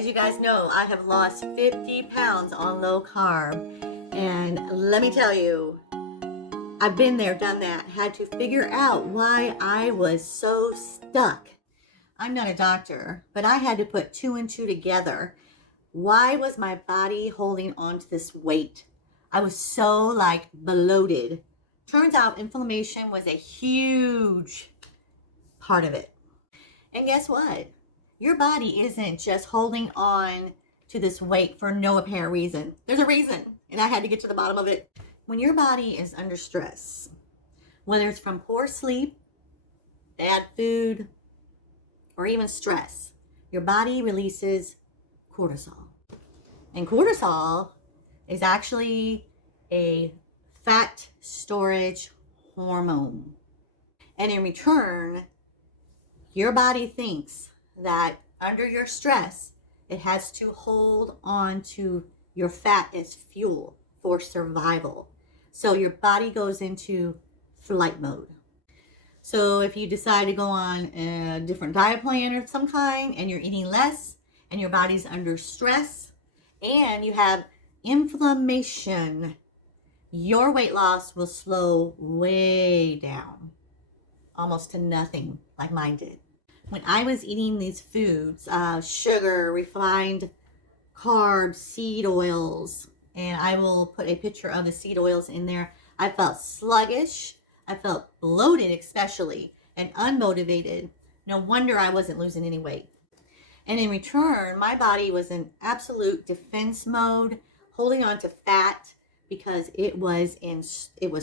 As you guys know, I have lost 50 pounds on low carb. And let me tell you, I've been there, done that, had to figure out why I was so stuck. I'm not a doctor, but I had to put two and two together. Why was my body holding on to this weight? I was so bloated. Turns out inflammation was a huge part of it. And guess what? Your body isn't just holding on to this weight for no apparent reason. There's a reason, and I had to get to the bottom of it. When your body is under stress, whether it's from poor sleep, bad food, or even stress, your body releases cortisol. And cortisol is actually a fat storage hormone. And in return, your body thinks that under your stress, it has to hold on to your fat as fuel for survival. So your body goes into flight mode. So if you decide to go on a different diet plan of some kind and you're eating less and your body's under stress and you have inflammation, your weight loss will slow way down, almost to nothing, like mine did. When I was eating these foods, sugar, refined carbs, seed oils, and I will put a picture of the seed oils in there, I felt sluggish, I felt bloated especially, and unmotivated. No wonder I wasn't losing any weight. And in return, my body was in absolute defense mode, holding on to fat because it was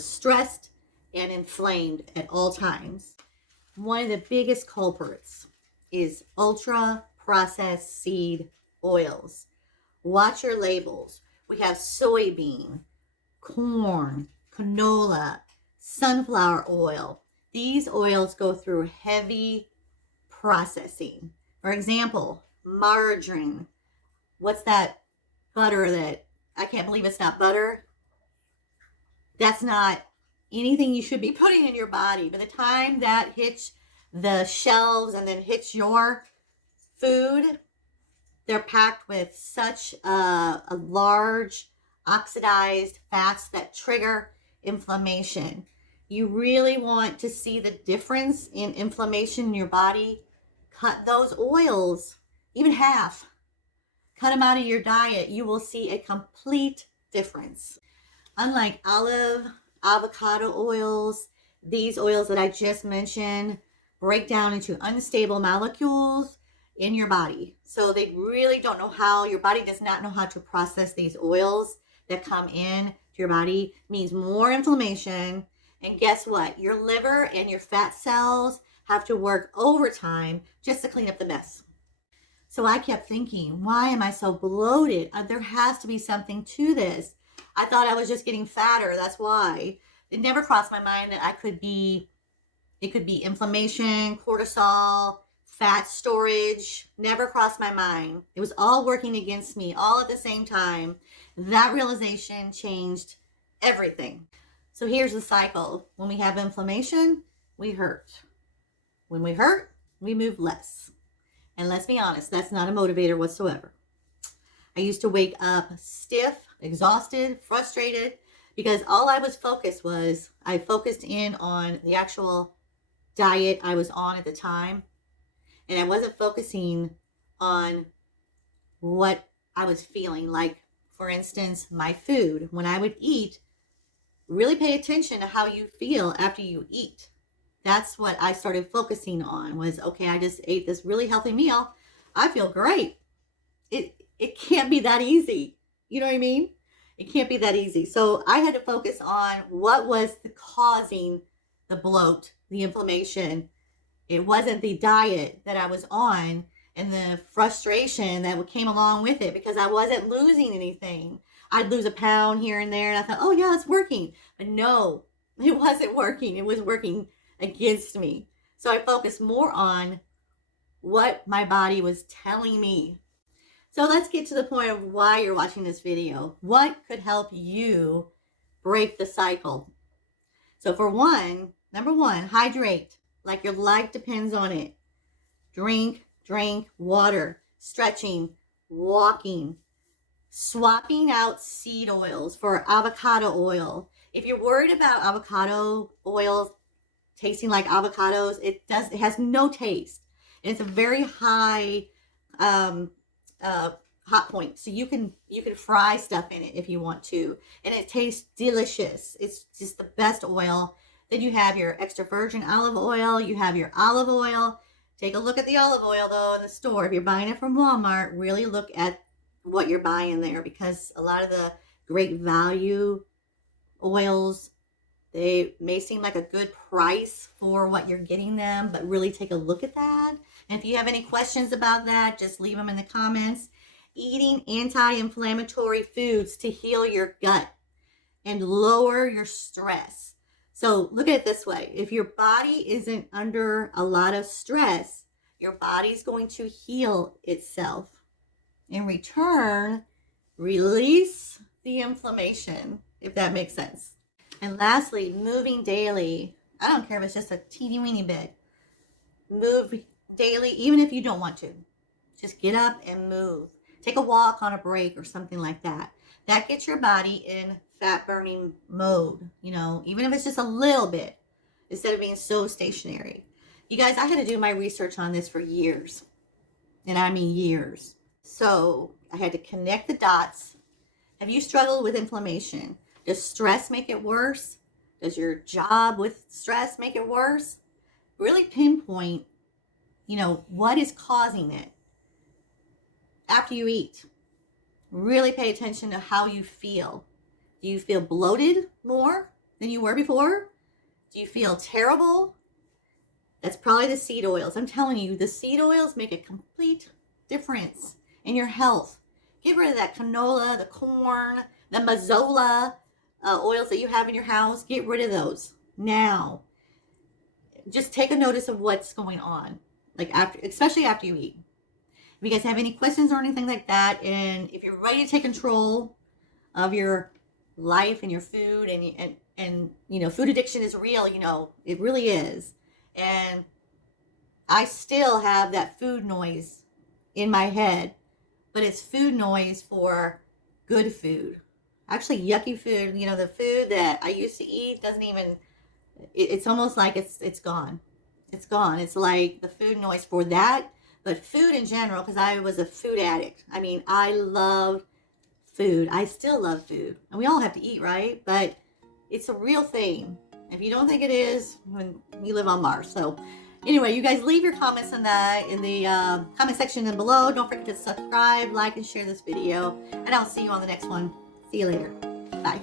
stressed and inflamed at all times. One of the biggest culprits is ultra processed seed oils. Watch your labels. We have soybean, corn, canola, sunflower oil. These oils go through heavy processing. For example, margarine. What's that butter that I can't believe it's not butter? That's not anything you should be putting in your body. By the time that hits the shelves and then hits your food, they're packed with such a large oxidized fats that trigger inflammation. You really want to see the difference in inflammation in your body. Cut those oils, even half. Cut them out of your diet. You will see a complete difference. Unlike olive, avocado oils, these oils that I just mentioned break down into unstable molecules in your body. So they really don't know how, your body does not know how to process these oils that come in to your body. It means more inflammation. And guess what? Your liver and your fat cells have to work overtime just to clean up the mess. So I kept thinking, why am I so bloated? There has to be something to this. I thought I was just getting fatter. That's why. It never crossed my mind that it could be inflammation, cortisol, fat storage. Never crossed my mind. It was all working against me all at the same time. That realization changed everything. So here's the cycle. When we have inflammation, we hurt. When we hurt, we move less. And let's be honest, that's not a motivator whatsoever. I used to wake up stiff, exhausted, frustrated, because all I was I focused in on the actual diet I was on at the time. And I wasn't focusing on what I was feeling. Like, for instance, my food. When I would eat, really pay attention to how you feel after you eat. That's what I started focusing on was, okay, I just ate this really healthy meal. I feel great. It can't be that easy. You know what I mean? It can't be that easy. So I had to focus on what was causing the bloat, the inflammation. It wasn't the diet that I was on and the frustration that came along with it because I wasn't losing anything. I'd lose a pound here and there and I thought, oh yeah, it's working. But no, it wasn't working. It was working against me. So I focused more on what my body was telling me. So let's get to the point of why you're watching this video. What could help you break the cycle? So for number one, hydrate like your life depends on it. Drink water, stretching, walking, swapping out seed oils for avocado oil. If you're worried about avocado oil tasting like avocados, it has no taste. And it's a very high um, uh, hot point. So you can fry stuff in it if you want to, and it tastes delicious. It's just the best oil. Then you have your extra virgin olive oil. You have your olive oil. Take a look at the olive oil though in the store. If you're buying it from Walmart, really look at what you're buying there, because a lot of the great value oils, they may seem like a good price for what you're getting them, but really take a look at that. And if you have any questions about that, just leave them in the comments. Eating anti-inflammatory foods to heal your gut and lower your stress. So look at it this way. If your body isn't under a lot of stress, your body's going to heal itself. In return, release the inflammation, if that makes sense. And lastly, moving daily. I don't care if it's just a teeny weeny bit. Move daily, even if you don't want to. Just get up and move. Take a walk on a break or something like that. That gets your body in fat burning mode, even if it's just a little bit, instead of being so stationary. You guys, I had to do my research on this for years. And I mean years. So I had to connect the dots. Have you struggled with inflammation? Does stress make it worse? Does your job with stress make it worse? Really pinpoint, what is causing it after you eat. Really pay attention to how you feel. Do you feel bloated more than you were before? Do you feel terrible? That's probably the seed oils. I'm telling you, the seed oils make a complete difference in your health. Get rid of that canola, the corn, the mazola oils that you have in your house. Get rid of those now. Just take a notice of what's going on, especially after you eat. If you guys have any questions or anything like that, and if you're ready to take control of your life and your food, and food addiction is real, it really is. And I still have that food noise in my head, but it's food noise for good food. Actually, yucky food, the food that I used to eat doesn't even, it's almost like it's gone. It's gone. It's like the food noise for that, but food in general, because I was a food addict. I mean, I loved food. I still love food. And we all have to eat, right? But it's a real thing. If you don't think it is, when you live on Mars. So anyway, you guys leave your comments in the comment section down below. Don't forget to subscribe, like, and share this video. And I'll see you on the next one. See you later. Bye.